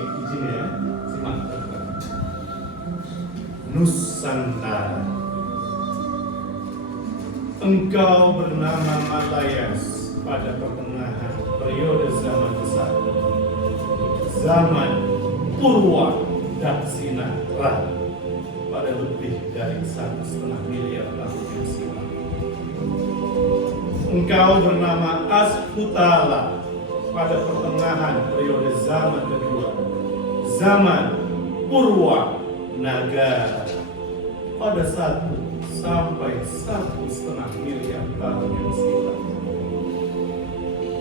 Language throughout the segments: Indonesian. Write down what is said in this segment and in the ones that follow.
izin ya, simak. Nusantara. Engkau bernama Malayas pada pertengahan periode zaman besar, zaman Purwa Daksinatra pada lebih dari 1,5 miliar tahun yang silam. Engkau bernama Asputala pada pertengahan periode zaman kedua, zaman Purwa Nagara pada 1 sampai 1,5 miliar tahun yang silam.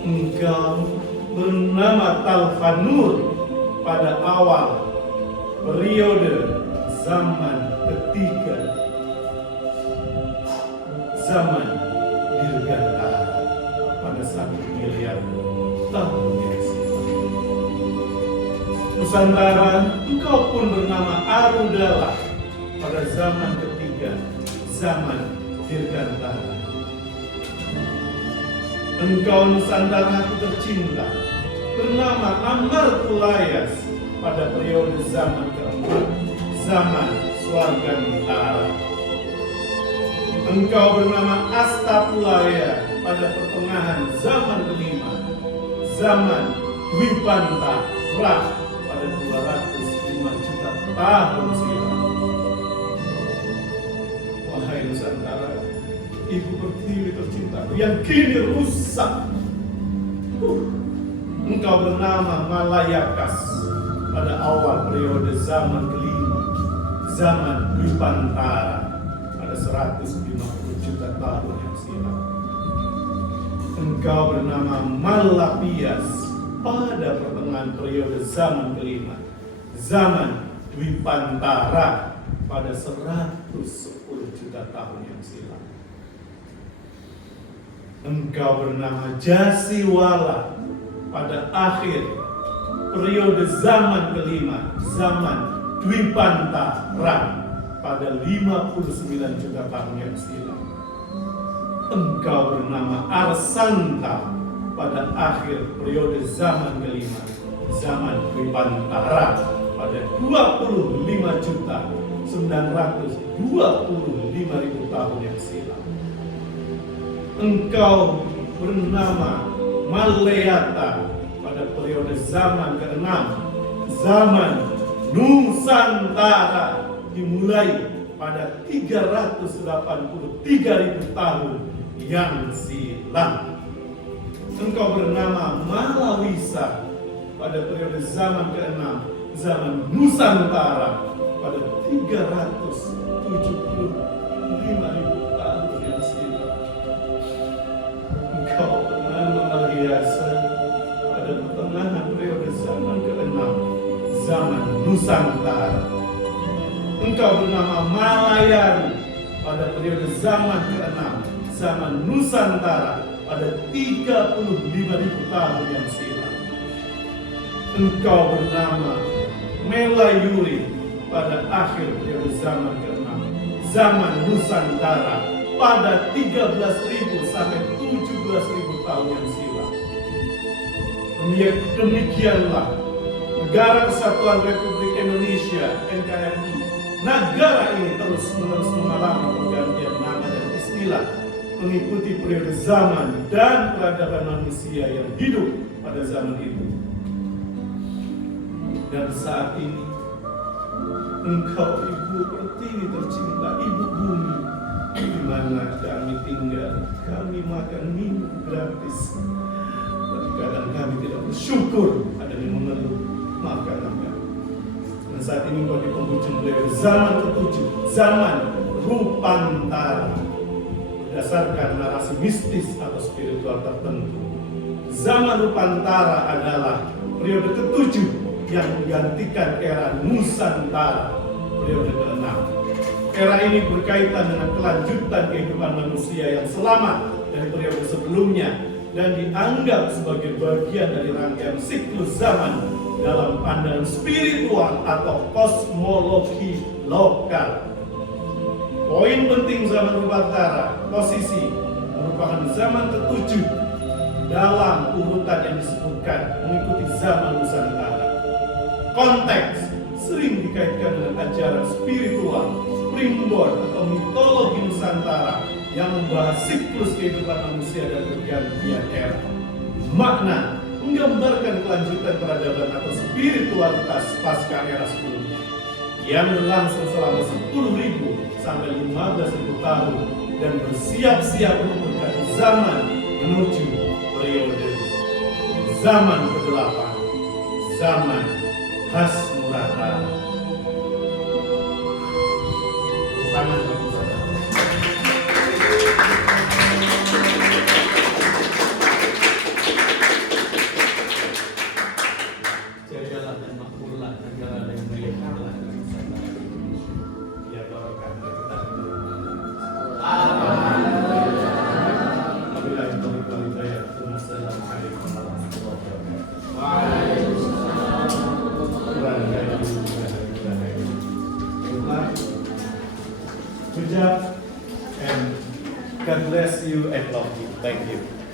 Engkau bernama Talfanur pada awal periode zaman ketiga, zaman Dirgantara pada 1 miliar tahun yang silam. Nusantara, engkau pun bernama Arudala pada zaman ketiga, zaman Dirgantara. Engkau Nusantara tercinta, bernama Amarkulayas pada periode zaman keempat, zaman Swargantara. Engkau bernama Astapulaya pada pertengahan zaman kelima, zaman Dwipantara pada 205 juta tahun silam. Wahai Nusantara, ibu pertiwi tercinta yang kini rusak. Engkau bernama Malayakas pada awal periode zaman kelima, zaman Dwipantara pada 150 juta tahun yang silam. Engkau bernama Malapias pada pertengahan periode zaman kelima, zaman Dwipantara pada 110 juta tahun yang silam. Engkau bernama Jasiwala pada akhir periode zaman kelima, zaman Dwipantara pada 59 juta tahun yang silam. Engkau bernama Arsanta pada akhir periode zaman kelima, zaman Dwipantara pada 25 juta 925 ribu tahun yang silam. Engkau bernama Maleata pada periode zaman ke-6, zaman Nusantara, dimulai pada 383 ribu tahun yang silam. Engkau bernama Malawisa pada periode zaman ke-6, zaman Nusantara pada 375 ribu tahun yang silam. Engkau bernama Aliasa pada pertengahan periode zaman ke-6, zaman Nusantara. Engkau bernama Malayari pada periode zaman ke-6, zaman Nusantara pada 35 ribu tahun yang silam. Engkau bernama Melayuri pada akhir periode zaman ke-6, zaman Nusantara pada 13.000 sampai 17.000 tahun yang silam. Demikianlah Negara Kesatuan Republik Indonesia (NKRI), negara ini terus-menerus mengalami pergantian nama dan istilah mengikuti periode zaman dan peradaban manusia yang hidup pada zaman itu. Dan saat ini, engkau Ibu Pertiwi tercinta, Ibu Bumi, di mana kami tinggal, kami makan minum gratis. Tapi kadang kami tidak bersyukur ada yang mengeluh makanan kami. Dan saat ini engkau di penghujung periode zaman ke-7, zaman Rupantara. Berdasarkan narasi mistis atau spiritual tertentu, zaman Rupantara adalah periode ke-7 yang menggantikan era Nusantara, periode ke-6. Era ini berkaitan dengan kelanjutan kehidupan manusia yang selamat dari periode sebelumnya dan dianggap sebagai bagian dari rangkaian siklus zaman dalam pandangan spiritual atau kosmologi lokal. Poin penting zaman Rupantara, posisi merupakan zaman ke-7 dalam urutan yang disebutkan mengikuti zaman Nusantara. konteks sering dikaitkan dengan ajaran spiritual, springboard atau mitologi Nusantara yang membahas siklus kehidupan manusia dan pergantian era. Makna menggambarkan kelanjutan peradaban atau spiritualitas pasca era sebelumnya yang berlangsung selama 10.000 sampai 15.000 tahun dan bersiap-siap untuk berganti zaman menuju periode zaman ke-8, zaman Hasmurata. Tangan bagi saudara. Jagalah dan makmurlah negara yang milik Allah dan Nusantara. Ya doakan kita. Assalamualaikum warahmatullahi wabarakatuh. Good job and God bless you and love you. Thank you.